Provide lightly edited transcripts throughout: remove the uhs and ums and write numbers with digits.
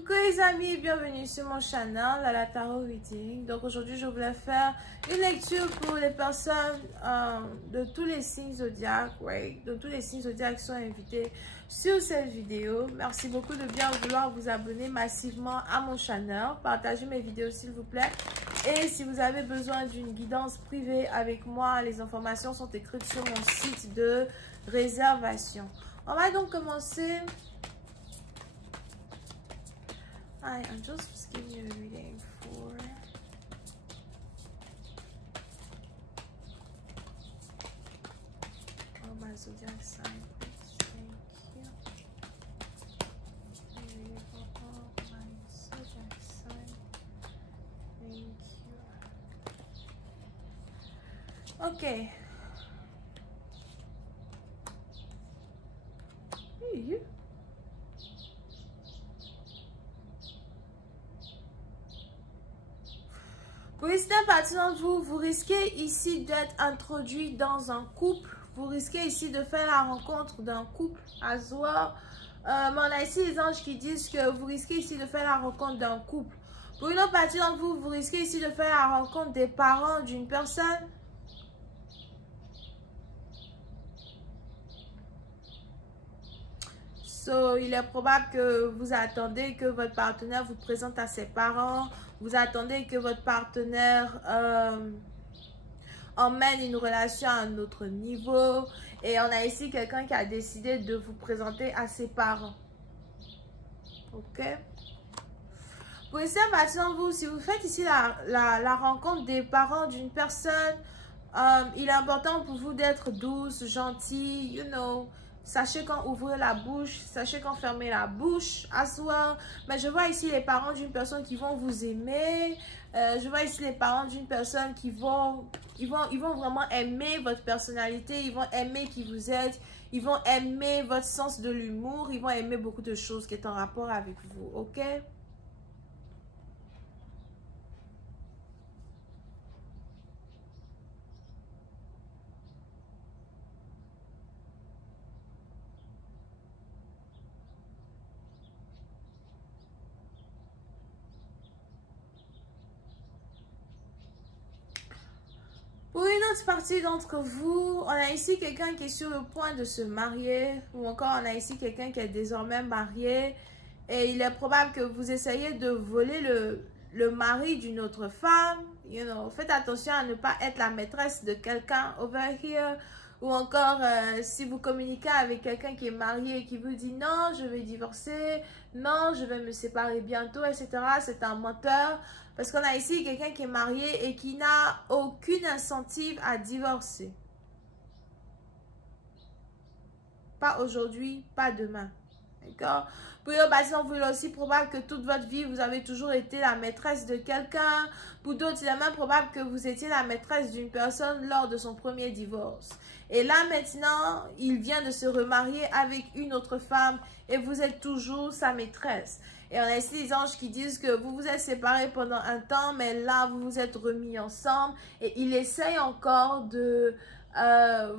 Coucou les amis, bienvenue sur mon channel, la Tarot Reading. Donc aujourd'hui, je voulais faire une lecture pour les personnes de tous les signes zodiaques, de tous les signes zodiaques qui sont invités sur cette vidéo. Merci beaucoup de bien vouloir vous abonner massivement à mon channel. Partagez mes vidéos s'il vous plaît. Et si vous avez besoin d'une guidance privée avec moi, les informations sont écrites sur mon site de réservation. On va donc commencer. Hi, I'm just giving you a reading for my zodiac sign, please. Thank you. Reading for my zodiac sign. Thank you. Okay. Hey. Pour certaines parties d'entre vous, vous risquez ici d'être introduit dans un couple. Vous risquez ici de faire la rencontre d'un couple à soi. Mais on a ici les anges qui disent que vous risquez ici de faire la rencontre d'un couple. Pour une autre partie d'entre vous, vous risquez ici de faire la rencontre des parents d'une personne. Il est probable que vous attendez que votre partenaire vous présente à ses parents. Vous attendez que votre partenaire emmène une relation à un autre niveau. Et on a ici quelqu'un qui a décidé de vous présenter à ses parents. Ok? Pour essayer de partir en vous, si vous faites ici la rencontre des parents d'une personne, il est important pour vous d'être douce, gentille, you know. Sachez quand ouvrir la bouche, sachez quand fermer la bouche, asseoir. Mais je vois ici les parents d'une personne qui vont vous aimer. Je vois ici les parents d'une personne qui vont vraiment aimer votre personnalité. Ils vont aimer qui vous êtes. Ils vont aimer votre sens de l'humour. Ils vont aimer beaucoup de choses qui sont en rapport avec vous. Ok? Pour une autre partie d'entre vous, on a ici quelqu'un qui est sur le point de se marier, ou encore on a ici quelqu'un qui est désormais marié, et il est probable que vous essayez de voler le mari d'une autre femme. You know, faites attention à ne pas être la maîtresse de quelqu'un over here, ou encore si vous communiquez avec quelqu'un qui est marié et qui vous dit non, je vais divorcer, non, je vais me séparer bientôt, etc. C'est un menteur. Parce qu'on a ici quelqu'un qui est marié et qui n'a aucune incentive à divorcer. Pas aujourd'hui, pas demain. D'accord? Pour les patients, vous, il est aussi probable que toute votre vie, vous avez toujours été la maîtresse de quelqu'un. Pour d'autres, il est même probable que vous étiez la maîtresse d'une personne lors de son premier divorce. Et là, maintenant, il vient de se remarier avec une autre femme et vous êtes toujours sa maîtresse. Et on a ici les anges qui disent que vous vous êtes séparés pendant un temps, mais là, vous vous êtes remis ensemble. Et il essaye encore de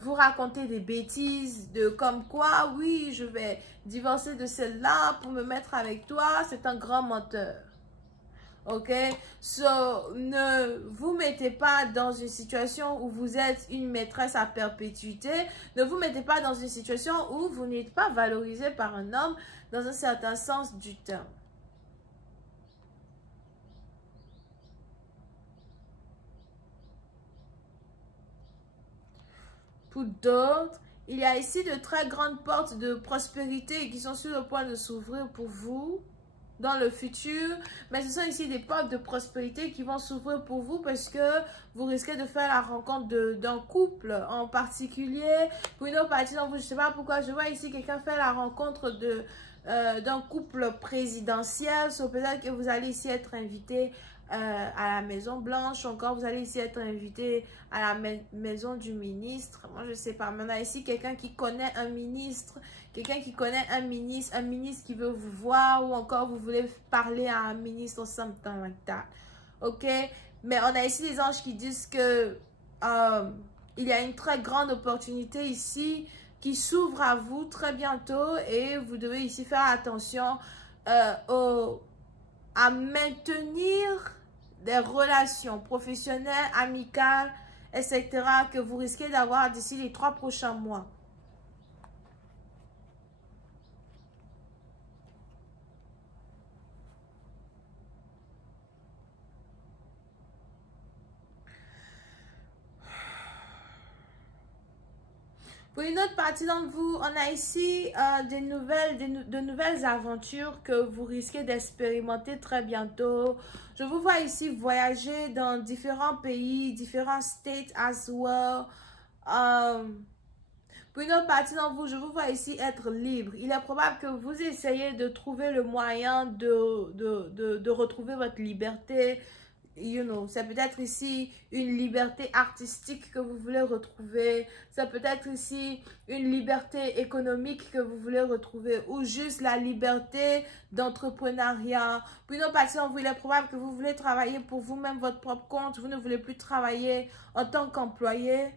vous raconter des bêtises, de comme quoi, oui, je vais divorcer de celle-là pour me mettre avec toi. C'est un grand menteur. Ok? Ne vous mettez pas dans une situation où vous êtes une maîtresse à perpétuité. Ne vous mettez pas dans une situation où vous n'êtes pas valorisé par un homme dans un certain sens du terme. Pour d'autres, il y a ici de très grandes portes de prospérité qui sont sur le point de s'ouvrir pour vous dans le futur. Mais ce sont ici des portes de prospérité qui vont s'ouvrir pour vous parce que vous risquez de faire la rencontre d'un couple en particulier. Pour une autre partie d'entre vous, je ne sais pas pourquoi, je vois ici quelqu'un faire la rencontre d'un couple présidentiel. Peut-être que vous allez ici être invité à la Maison Blanche, encore vous allez ici être invité à la maison du ministre. Moi, je sais pas. Mais on a ici quelqu'un qui connaît un ministre, un ministre qui veut vous voir, ou encore vous voulez parler à un ministre, something like that. Ok? Mais on a ici les anges qui disent que il y a une très grande opportunité ici qui s'ouvre à vous très bientôt et vous devez ici faire attention à maintenir des relations professionnelles, amicales, etc. que vous risquez d'avoir d'ici les 3 prochains mois. Pour une autre partie d'entre vous, on a ici de nouvelles aventures que vous risquez d'expérimenter très bientôt. Je vous vois ici voyager dans différents pays, différents states as well. Pour une autre partie d'entre vous, je vous vois ici être libre. Il est probable que vous essayez de trouver le moyen de retrouver votre liberté. C'est peut-être ici une liberté artistique que vous voulez retrouver. Ça peut être ici une liberté économique que vous voulez retrouver. Ou juste la liberté d'entrepreneuriat. Puis non, parce que il est probable que vous voulez travailler pour vous-même, votre propre compte. Vous ne voulez plus travailler en tant qu'employé.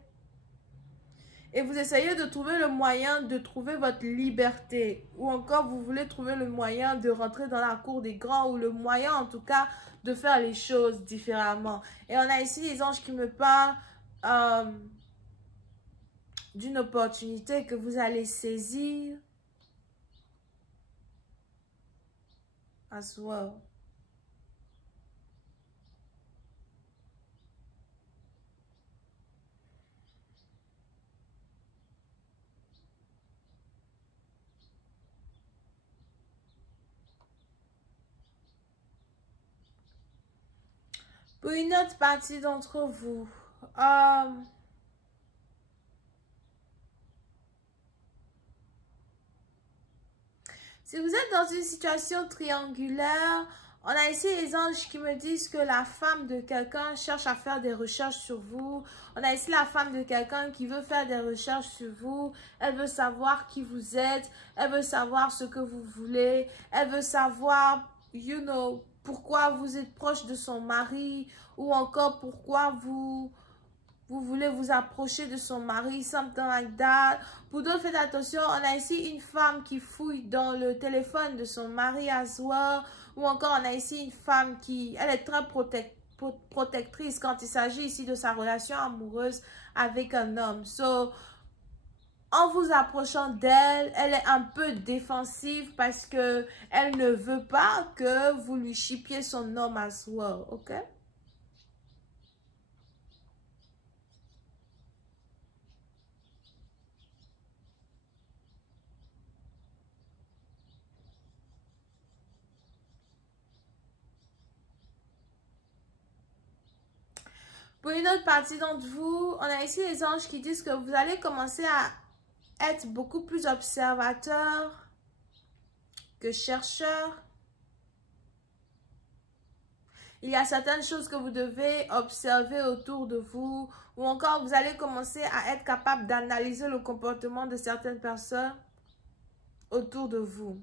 Et vous essayez de trouver le moyen de trouver votre liberté. Ou encore, vous voulez trouver le moyen de rentrer dans la cour des grands. Ou le moyen, en tout cas, de faire les choses différemment. Et on a ici les anges qui me parlent d'une opportunité que vous allez saisir. As well. Pour une autre partie d'entre vous, si vous êtes dans une situation triangulaire, on a ici les anges qui me disent que la femme de quelqu'un cherche à faire des recherches sur vous. On a ici la femme de quelqu'un qui veut faire des recherches sur vous. Elle veut savoir qui vous êtes. Elle veut savoir ce que vous voulez. Elle veut savoir, pourquoi vous êtes proche de son mari. Ou encore pourquoi vous voulez vous approcher de son mari, something like that. Pour d'autres, faites attention, on a ici une femme qui fouille dans le téléphone de son mari as well. Ou encore, on a ici une femme elle est très protectrice quand il s'agit ici de sa relation amoureuse avec un homme. So, en vous approchant d'elle, elle est un peu défensive parce que elle ne veut pas que vous lui chipiez son homme as well, ok? Pour une autre partie d'entre vous, on a ici les anges qui disent que vous allez commencer à être beaucoup plus observateur que chercheur. Il y a certaines choses que vous devez observer autour de vous, ou encore vous allez commencer à être capable d'analyser le comportement de certaines personnes autour de vous.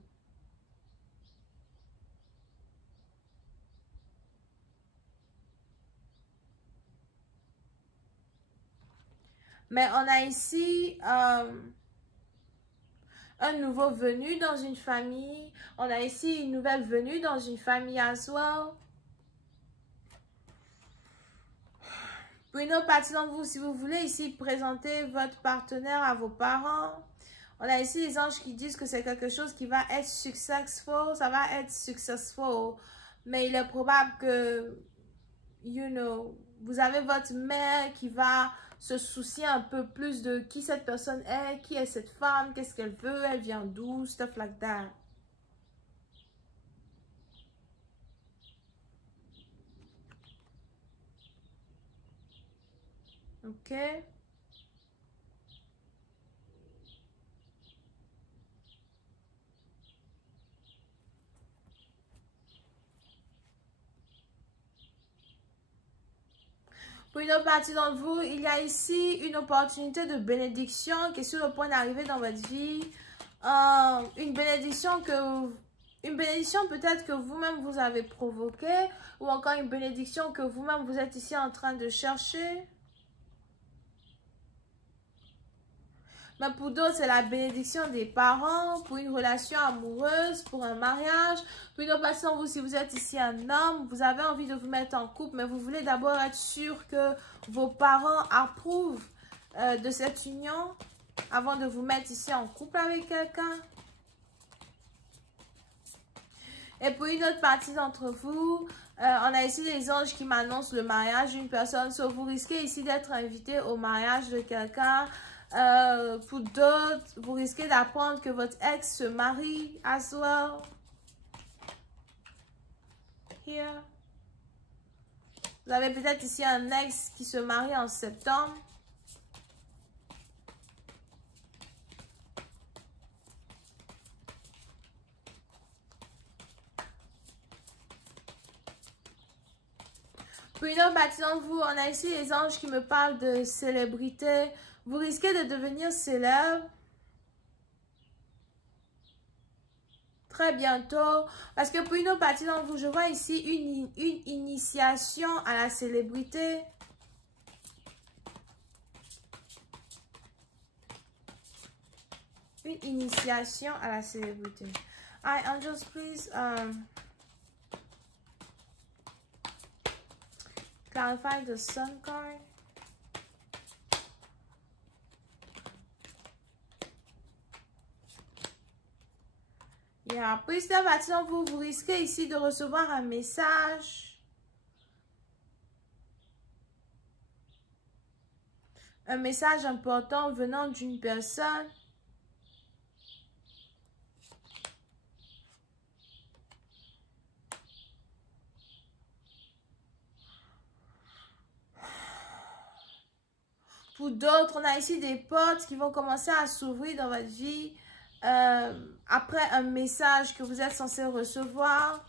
Mais on a ici un nouveau venu dans une famille. On a ici une nouvelle venue dans une famille as well. Pour une autre partie d'entre vous, si vous voulez ici présenter votre partenaire à vos parents, on a ici les anges qui disent que c'est quelque chose qui va être successful. Ça va être successful. Mais il est probable que, vous avez votre mère qui va se soucier un peu plus de qui cette personne est, qui est cette femme, qu'est-ce qu'elle veut, elle vient d'où, stuff like that. Ok? Pour une autre partie d'entre vous, il y a ici une opportunité de bénédiction qui est sur le point d'arriver dans votre vie. Une bénédiction peut-être que vous-même vous avez provoquée, ou encore une bénédiction que vous-même vous êtes ici en train de chercher. Mais pour d'autres, c'est la bénédiction des parents, pour une relation amoureuse, pour un mariage. Pour une autre personne, vous, si vous êtes ici un homme, vous avez envie de vous mettre en couple, mais vous voulez d'abord être sûr que vos parents approuvent de cette union avant de vous mettre ici en couple avec quelqu'un. Et pour une autre partie d'entre vous, on a ici les anges qui m'annoncent le mariage d'une personne. So, vous risquez ici d'être invité au mariage de quelqu'un. Pour d'autres, vous risquez d'apprendre que votre ex se marie as well. Here. Vous avez peut-être ici un ex qui se marie en septembre. Pour une autre partie d'entre vous, on a ici les anges qui me parlent de célébrité. Vous risquez de devenir célèbre très bientôt. Parce que pour une autre partie d'entre vous, je vois ici une initiation à la célébrité. Une initiation à la célébrité. Hi, angels, please. Clarify the sun card. Yeah. Puis, vous risquez ici de recevoir un message. Un message important venant d'une personne. Pour d'autres, on a ici des portes qui vont commencer à s'ouvrir dans votre vie après un message que vous êtes censé recevoir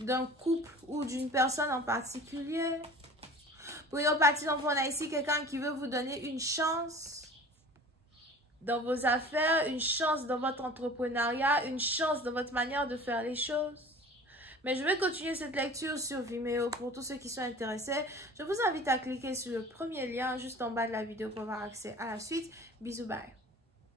d'un couple ou d'une personne en particulier. Pour une autre partie d'entre vous, on a ici quelqu'un qui veut vous donner une chance dans vos affaires, une chance dans votre entrepreneuriat, une chance dans votre manière de faire les choses. Mais je vais continuer cette lecture sur Vimeo pour tous ceux qui sont intéressés. Je vous invite à cliquer sur le premier lien juste en bas de la vidéo pour avoir accès à la suite. Bisous, bye.